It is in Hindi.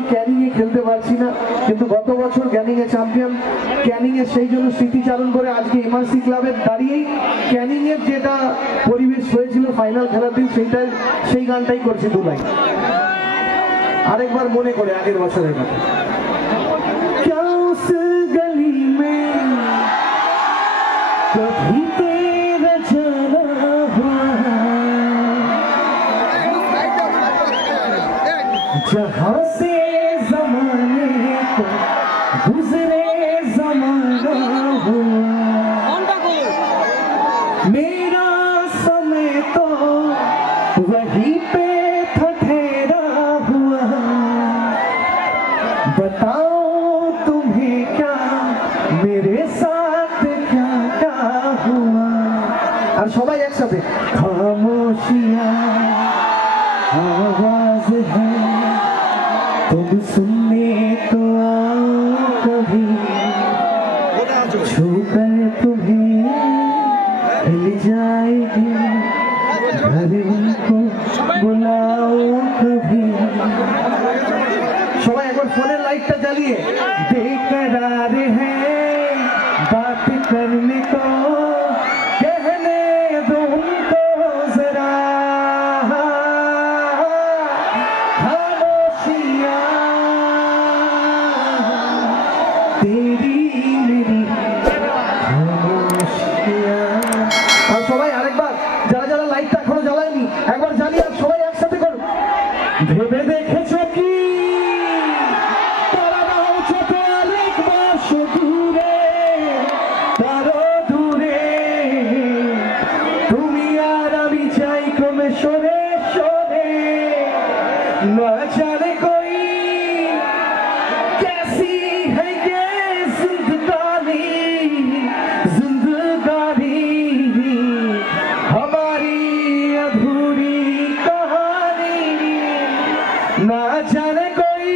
আমি ক্যানিংয়ে খেলতে পারছি না, কিন্তু গত বছর ক্যানিংয়ে চ্যাম্পিয়ন, ক্যানিংয়ের সেই জন্য স্মৃতিচারণ করে আজকে এমআরসি ক্লাবের দাঁড়িয়েই ক্যানিংয়ের যেটা পরিবেশ হয়েছিল ফাইনাল খেলার দিন সেই গানটাই করছি দু লাইন আরেকবার মনে করে আগের বছরের কথা। क्या उस गली में कभी तेरा जाना हुआ, जहाँ से ज़माने को गुज़रे ज़माना हुआ, मेरा समय तो वहीं पे था ठहरा हुआ, बताओ तुम्हें क्या मेरे साथ क्या क्या हुआ। और सबाई एक साथे खामोशियाँ आवाज है, तुम सुनने तो आओ कभी, छूकर तुम्हें हिल जाएगी, घर उनको बुलाओ कभी। সবাই একবার ফোনের লাইটটা জ্বালিয়ে বেকরার है बात करने को, कहने दो उनको जरा खामोशियाँ तेरी मेरी खामोशियाँ। আর সবাই আরেকবার যারা যারা লাইটটা এখনো জ্বালায়নি একবার জ্বালিয়ে সবাই একসাথে করুন। ভেবে দেখেছো কি न जाने कोई कैसी है ये जिंदगानी, जिंदगानी हमारी अधूरी कहानी, न जाने कोई